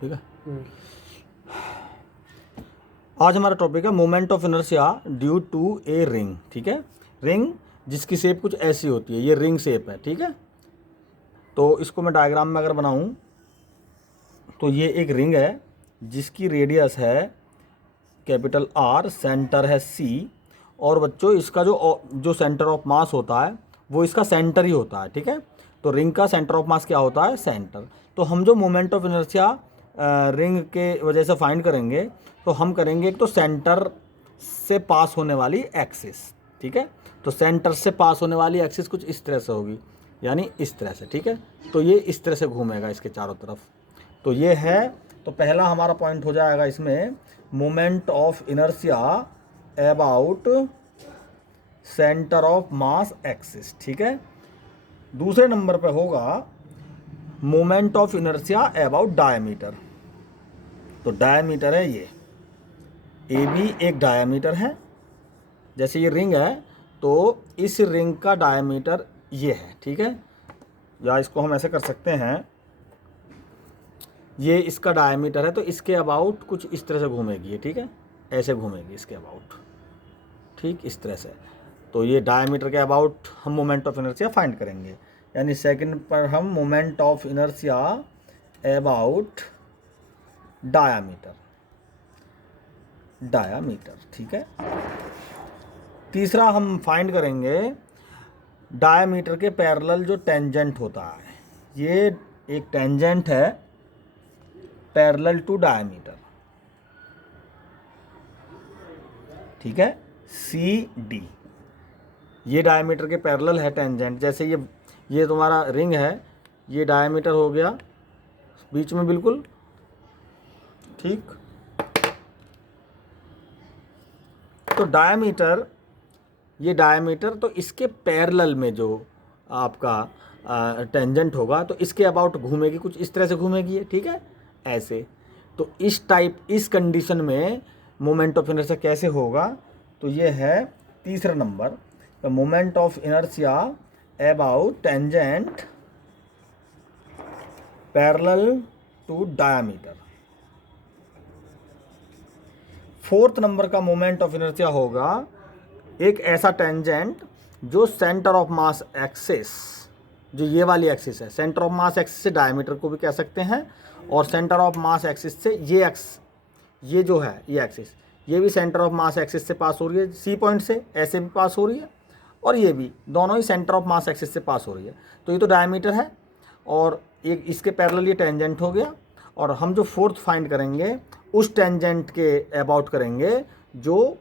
ठीक है। आज हमारा टॉपिक है moment of inertia due to a ring. ठीक है, रिंग जिसकी शेप कुछ ऐसी होती है, ये रिंग शेप है। ठीक है, तो इसको मैं डायग्राम में अगर बनाऊं तो ये एक रिंग है जिसकी रेडियस है कैपिटल R, सेंटर है C, और बच्चों इसका जो सेंटर ऑफ मास होता है वो इसका सेंटर ही होता है। ठीक है, तो रिंग का सेंटर ऑफ मास क्या होता है? सेंटर। तो हम जो मोमेंट ऑफ इनर्शिया रिंग के वजह से फाइंड करेंगे तो हम करेंगे एक तो सेंटर से पास होने वाली एक्सिस। ठीक है, तो सेंटर से पास होने वाली एक्सिस कुछ इस तरह से होगी, यानी इस तरह से। ठीक है, तो ये इस तरह से घूमेगा इसके चारों तरफ। तो ये है, तो पहला हमारा पॉइंट हो जाएगा इसमें moment of inertia about centre of mass axis. ठीक है, दूसरे नंबर पे होगा moment of inertia about diameter. तो डायमीटर है ये, ए बी एक डायमीटर है, जैसे ये रिंग है तो इस रिंग का डायमीटर ये है। ठीक है, या इसको हम ऐसे कर सकते हैं, ये इसका डायमीटर है तो इसके अबाउट कुछ इस तरह से घूमेगी ये। ठीक है, ऐसे घूमेगी इसके अबाउट, ठीक इस तरह से। तो ये डायमीटर के अबाउट हम मोमेंट ऑफ इनर्शिया फाइंड करेंगे, यानी सेकंड पर हम moment of inertia about diameter. ठीक है, तीसरा हम फाइंड करेंगे डायामीटर के पैरेलल जो टेंजेंट होता है। ये एक टेंजेंट है पैरेलल टू डायमीटर। ठीक है, सी डी, ये डायमीटर के पैरेलल है टेंजेंट। जैसे ये तुम्हारा रिंग है, ये डायमीटर हो गया बीच में बिल्कुल, ठीक। तो डायमीटर, ये डायमीटर तो इसके पैरेलल में जो आपका टेंजेंट होगा तो इसके अबाउट घूमेगी, कुछ इस तरह से घूमेगी ये। ठीक है, ऐसे। तो इस टाइप, इस कंडीशन में मोमेंट ऑफ इनर्शिया कैसे होगा? तो ये है तीसरा number, the moment of inertia about tangent parallel to diameter. Fourth number का मोमेंट ऑफ इनर्शिया होगा एक ऐसा टेंजेंट जो सेंटर ऑफ मास एक्सिस, जो ये वाली एक्सिस है, सेंटर ऑफ मास एक्सिस से डायमीटर को भी कह सकते हैं, और सेंटर ऑफ मास एक्सिस से ये जो है ये एक्सिस, ये भी सेंटर ऑफ मास एक्सिस से पास हो रही है, सी पॉइंट से ऐसे भी पास हो रही है, और ये भी दोनों ही सेंटर ऑफ मास एक्सिस से पास हो रही है। तो ये तो डायमीटर है और एक इसके पैरेलल ये टेंजेंट हो गया। और हम जो फोर्थ फाइंड करेंगे उस टेंजेंट के अबाउट करेंगे जो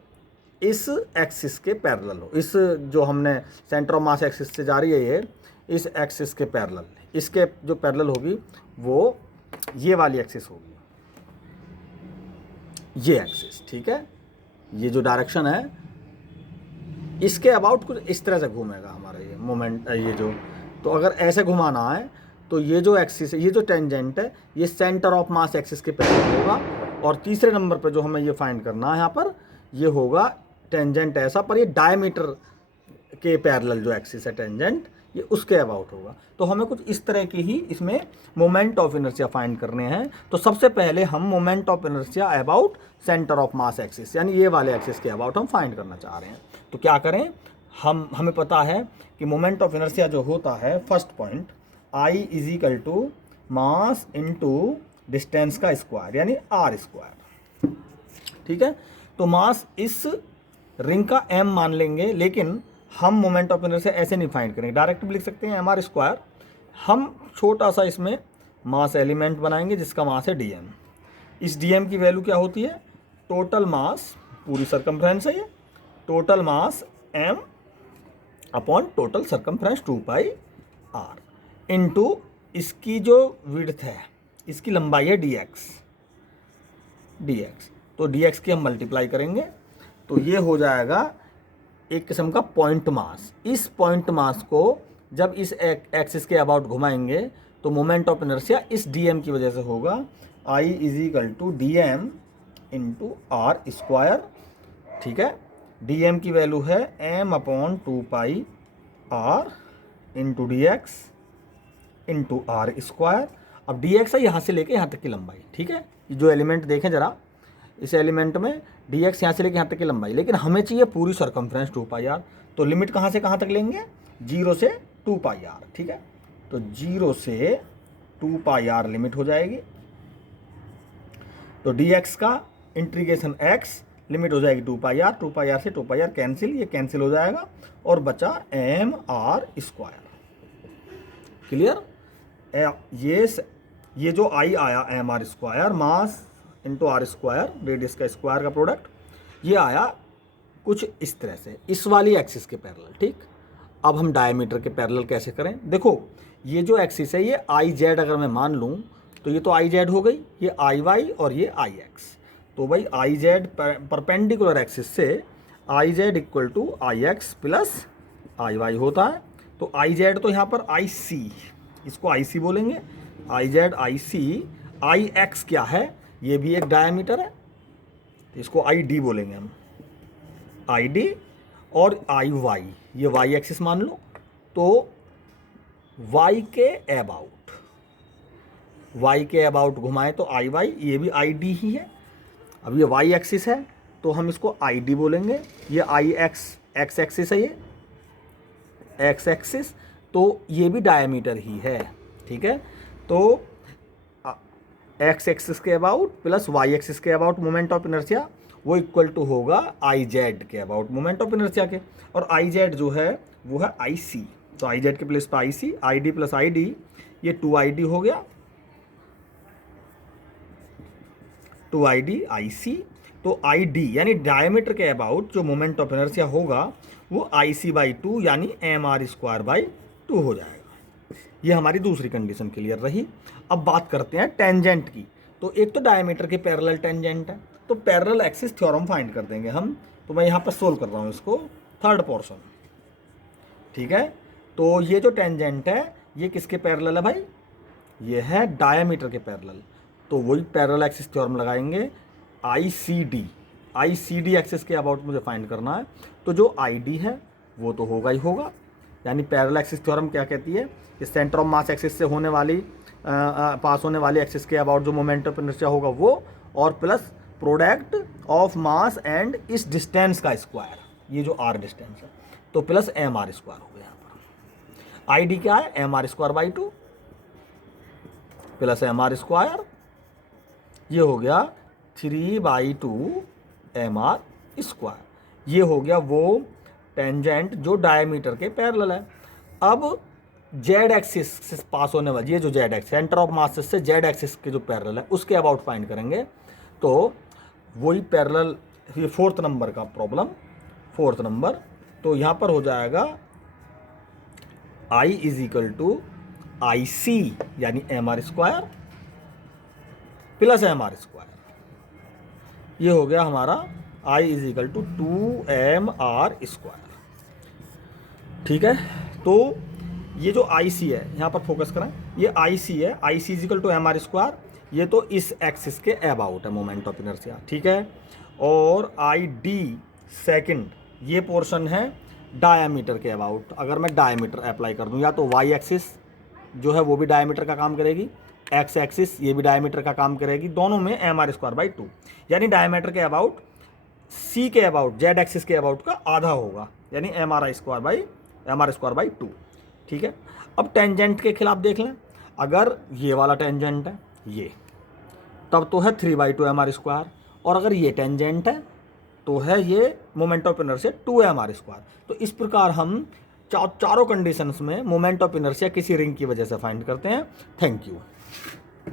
इस एक्सिस के पैरेलल हो। इस जो हमने सेंटर ऑफ मास एक्सिस से जा रही है ये, इस एक्सिस के पैरेलल, इसके जो पैरेलल होगी वो ये वाली एक्सिस होगी, ये एक्सिस। ठीक है, ये जो डायरेक्शन है इसके अबाउट कुछ इस तरह से घूमेगा हमारा ये मोमेंट, ये जो। तो अगर ऐसे घुमाना है तो ये जो एक्सिस है, ये जो टेंजेंट है, ये सेंटर ऑफ मास एक्सिस के पैरेलल होगा। और तीसरे नंबर पर जो हमें ये फाइंड करना है यहाँ पर, ये होगा टेंजेंट ऐसा, पर ये डायमीटर के पैरेलल जो एक्सिस है टेंजेंट, ये उसके अबाउट होगा। तो हमें कुछ इस तरह की ही इसमें मोमेंट ऑफ इनर्शिया फाइंड करने हैं। तो सबसे पहले हम moment of inertia about centre of mass axis, यानी ये वाले एक्सिस के अबाउट हम फाइंड करना चाह रहे हैं। तो क्या करें, हमें पता है कि मोमेंट ऑफ इनर्शिया जो होता है, first point, I is equal to mass into distance का स्क्वायर, यानी R स्क्वायर। ठीक है, तो मास इस रिंग का m मान लेंगे, लेकिन हम मोमेंट ऑफ इनर्शिया ऐसे नहीं फाइंड करेंगे, डायरेक्ट भी लिख सकते हैं mr स्क्वायर। हम छोटा सा इसमें मास एलिमेंट बनाएंगे जिसका मास है dm। इस dm की वैल्यू क्या होती है? टोटल मास, पूरी सरकमफ्रेंस है ये, total mass m upon total circumference 2πr into इसकी जो विड्थ है, इसकी लंबाई है dx। तो dx की हम मल्टीप्लाई करेंगे तो ये हो जाएगा एक किस्म का पॉइंट मास। इस पॉइंट मास को जब इस एक्सिस के अबाउट घुमाएंगे तो मोमेंट ऑफ इनर्शिया इस dm की वजह से होगा, I is equal to dm into r square. ठीक है, dm की वैल्यू है m upon 2πr into dx into r square. अब डी एक्स है यहाँ से लेके यहाँ तक की लंबाई, ठीक है। जो एलिमेंट देखें ज़रा, इस एलिमेंट में डी एक्स यहाँ से लेके यहाँ तक की लंबाई, लेकिन हमें चाहिए पूरी सर्कमफ्रेंस 2 पाई आर। तो लिमिट कहाँ से कहाँ तक लेंगे, 0 से 2 पाई आर, ठीक है। तो 0 से 2 पाई आर लिमिट हो जाएगी। तो डी एक्स का इंटीग्रेशन एक्स लिमिट हो जाएगी 2 पाई आर, 2 पाई आर से 2 पाई आर कैंसिल, ये कैंसिल हो जाएगा और बचा एम आर स्क्वायर। क्लियर। ये जो आई आया M R square, mass into R square, radius का स्क्वायर का प्रोडक्ट, ये आया कुछ इस तरह से, इस वाली एक्सिस के पैरेलल, ठीक। अब हम डायमीटर के पैरेलल कैसे करें, देखो ये जो एक्सिस है ये आई जेड अगर मैं मान लूँ तो ये तो आई जेड हो गई, ये आई वाई और ये आई एक्स। तो भाई आई जेड परपेंडिकुलर एक्सिस से I Z equal to I X plus I Y होता है। तो आई जेड तो यहाँ पर आई सी, इसको आई सी बोलेंगे, I Z I C. I x क्या है, ये भी एक डायमीटर है, तो इसको आई डी बोलेंगे हम, आई डी। और आई वाई, ये वाई एक्सिस मान लो, तो वाई के अबाउट, वाई के अबाउट घुमाएं तो आई वाई, ये भी आई डी ही है। अब ये वाई एक्सिस है तो हम इसको आई डी बोलेंगे, ये आई एक्स एक्स एक्सिस है, ये एक्स एक्सिस, तो ये भी डायमीटर ही है, ठीक है। तो एक्स एक्सिस के अबाउट प्लस वाई एक्सिस के अबाउट मोमेंट ऑफ इनर्शिया, वो इक्वल टू होगा आई जेड के अबाउट मोमेंट ऑफ इनर्शिया के। और आई जेड जो है वो है आई सी, तो आई जेड के प्लेस पर I C, I D plus I D, ये 2 आई डी हो गया, 2 आई डी आई सी। तो आई डी यानी डायमीटर के अबाउट जो मोमेंट ऑफ इनर्शिया होगा वो आई सी बाई 2 यानी एम आर स्क्वायर बाई 2 हो जाएगा। ये हमारी दूसरी कंडीशन क्लियर रही। अब बात करते हैं टेंजेंट की। तो एक तो डायमीटर के पैरेलल टेंजेंट है, तो पैरेलल एक्सिस थ्योरम फाइंड कर देंगे हम। तो मैं यहाँ पर सोल्व कर रहा हूँ इसको, थर्ड पोर्शन, ठीक है। तो ये जो टेंजेंट है ये किसके पैरेलल है भाई, ये है डायमीटर के पैरेलल। तो वही पैरेलल एक्सिस थ्योरम लगाएंगे, आई सी डी एक्सिस के अबाउट मुझे फाइंड करना है। तो जो आई डी है वो तो होगा ही होगा, यानी पैरेलल एक्सिस थ्योरम क्या कहती है, इस सेंटर ऑफ मास एक्सिस से होने वाली पास होने वाली एक्सिस के अबाउट जो मोमेंट ऑफ इनर्शिया होगा वो, और plus product of mass and इस डिस्टेंस का स्क्वायर, ये जो आर डिस्टेंस है, तो प्लस एम आर स्क्वायर हो गया। यहाँ पर आई डी क्या है, M R square by 2 plus M R square, ये हो गया 3 बाई 2 एम आर स्क्वायर। ये हो गया वो टेंजेंट जो डायमीटर के पैरेलल है। अब जेड एक्सिस से पास होने वाली, ये जो Z axis centre of mass से जेड एक्सिस के जो पैरेलल है उसके अबाउट फाइंड करेंगे। तो वही पैरेलल, ये 4th नंबर का प्रॉब्लम, 4th नंबर। तो यहाँ पर हो जाएगा I is equal to I C यानी M R square plus M R square. ये हो गया हमारा I is equal to 2 M R square, ठीक है। तो ये जो आई सी है, यहाँ पर फोकस करें, ये आई सी है, I C is equal to M R square, ये तो इस एक्सिस के अबाउट है मोमेंट ऑफ इनर्शिया, ठीक है। और आई डी सेकेंड, ये पोर्शन है डायमीटर के अबाउट। अगर मैं डायमीटर अप्लाई कर दूं, या तो वाई एक्सिस जो है वो भी डायमीटर का काम करेगी, एक्स एक्सिस ये भी डायमीटर का काम करेगी, दोनों में एम आर स्क्वायर बाई 2, यानी डायमीटर के अबाउट सी के अबाउट जेड एक्सिस के अबाउट का आधा होगा, यानी एम आर स्क्वायर बाई 2, ठीक है। अब टेंजेंट के खिलाफ देख लें, अगर ये वाला टेंजेंट है ये, तब तो है 3 बाई 2 एम आर स्क्वायर, और अगर ये टेंजेंट है तो है ये moment of inertia 2 M R square. तो इस प्रकार हम चारों कंडीशंस में मोमेंट ऑफ इनर्शिया किसी रिंग की वजह से फाइंड करते हैं। Thank you.